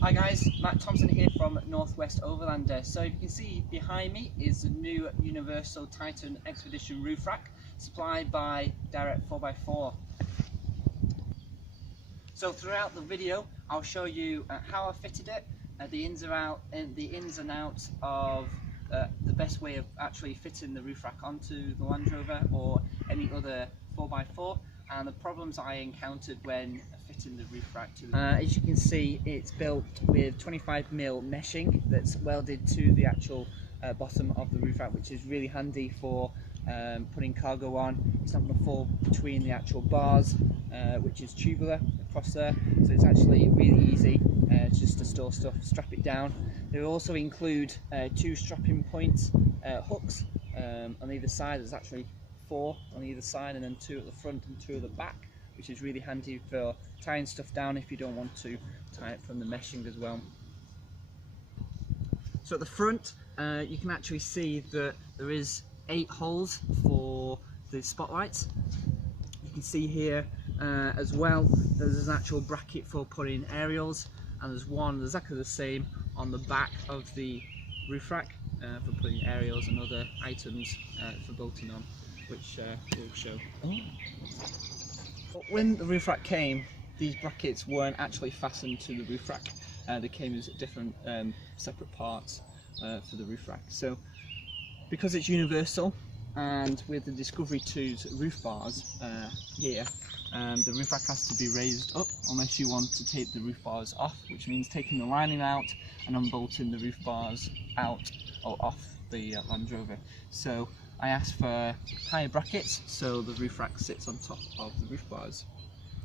Hi guys, Matt Thompson here from Northwest Overlander. So if you can see behind me is the new Universal Titan Expedition roof rack supplied by Direct 4x4. So throughout the video I'll show you how I fitted it, the ins and outs of the best way of actually fitting the roof rack onto the Land Rover or any other 4x4, and the problems I encountered when fitting the roof rack to as you can see, it's built with 25mm meshing that's welded to the actual bottom of the roof rack, which is really handy for putting cargo on. It's not going to fall between the actual bars, which is tubular across there, so it's actually really easy just to store stuff, strap it down. They also include two strapping points, hooks on either side. There's actually 4 on either side, and then 2 at the front and 2 at the back, which is really handy for tying stuff down if you don't want to tie it from the meshing as well. So at the front you can actually see that there is 8 holes for the spotlights. You can see here as well there's an actual bracket for putting aerials, and there's one exactly the same on the back of the roof rack for putting aerials and other items for bolting on, which we'll show. When the roof rack came, these brackets weren't actually fastened to the roof rack. They came as different separate parts for the roof rack. So because it's universal, and with the Discovery 2's roof bars here, the roof rack has to be raised up unless you want to take the roof bars off, which means taking the lining out and unbolting the roof bars out or off the Land Rover. So I asked for higher brackets so the roof rack sits on top of the roof bars.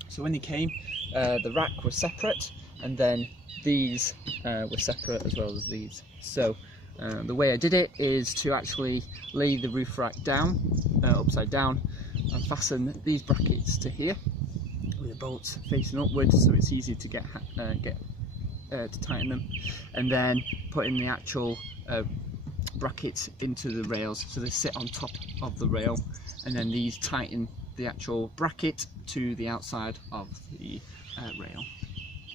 So when they came, the rack was separate, and then these were separate as well as these. So the way I did it is to actually lay the roof rack down, upside down, and fasten these brackets to here with the bolts facing upwards, so it's easy to get to tighten them, and then putting the actual brackets into the rails so they sit on top of the rail, and then these tighten the actual bracket to the outside of the rail.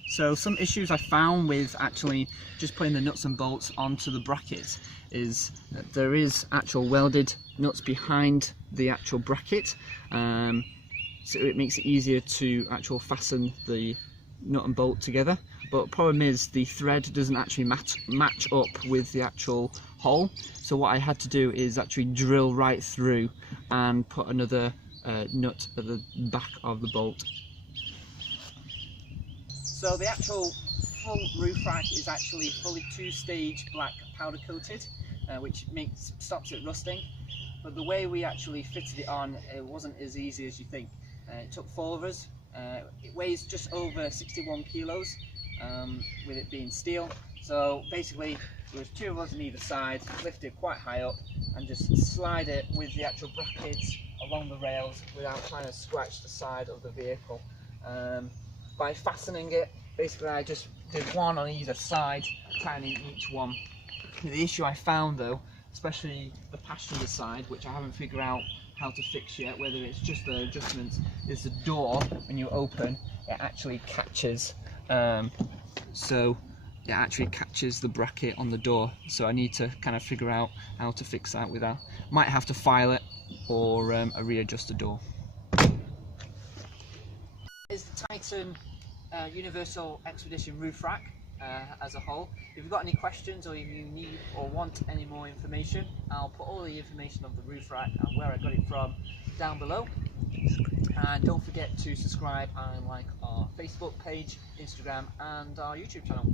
So some issues I found with actually just putting the nuts and bolts onto the brackets is that there is actual welded nuts behind the actual bracket, so it makes it easier to actually fasten the nut and bolt together. But the problem is the thread doesn't actually match up with the actual hole, so what I had to do is actually drill right through and put another nut at the back of the bolt. So the actual full roof rack is actually fully 2-stage black powder coated, which stops it rusting. But the way we actually fitted it on, it wasn't as easy as you think. It took 4 of us. It weighs just over 61 kilos with it being steel. So basically there was 2 of us on either side, lift it quite high up and just slide it with the actual brackets along the rails without trying to scratch the side of the vehicle. By fastening it, basically I just did 1 on either side, tightening each one. The issue I found though, especially the passenger side, which I haven't figured out how to fix yet, whether it's just the adjustments, is the door, when you open, it actually catches, so it actually catches the bracket on the door. So I need to kind of figure out how to fix that with that. Might have to file it or readjust the door. Is the Titan Universal Expedition roof rack as a whole. If you've got any questions, or if you need or want any more information, I'll put all the information of the roof rack and where I got it from down below. And don't forget to subscribe and like our Facebook page, Instagram and our YouTube channel.